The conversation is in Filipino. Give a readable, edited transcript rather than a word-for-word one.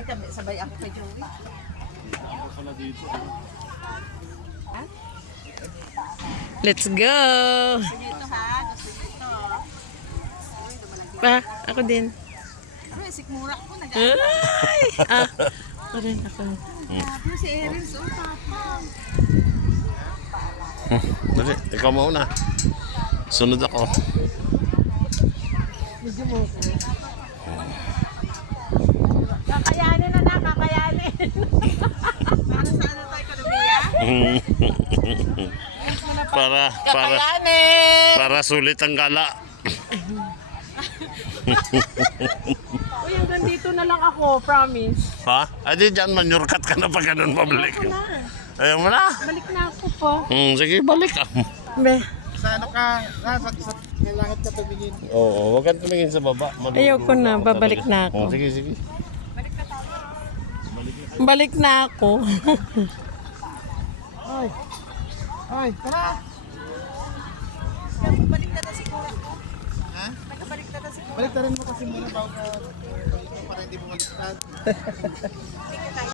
Ay, sabay ako kay Joey. Let's go! Gusto niyo ito ha? Gusto niyo ito? Pa, ako din. Pero sikmura ko nag- Ay! Ako rin, ako rin. Pero si Erin, so tapang. Dali, ikaw mauna. Sunod ako. Kakayanin na, kakayanin. Para sa ano tayo, ekonomiya? Para sulit ang gala. Uy, hanggang dito na lang ako, promise. Ha? Adi dyan, manyurkat ka na pag ganun pabalik. Ayaw mo na? Balik na ako po. Sige, balik ka. Be, Sa ano ka, sa kailangan ka tumingin. Oo, huwag kang tumingin sa baba. ayoko na, babalik na ako. Sige, sige. Balik na ako. Ay! Ay, tara! Balik na siguro ko. Ha? Nakabalik na siguro. Balik na rin mo kasi muna bago ka para hindi bumaliktad.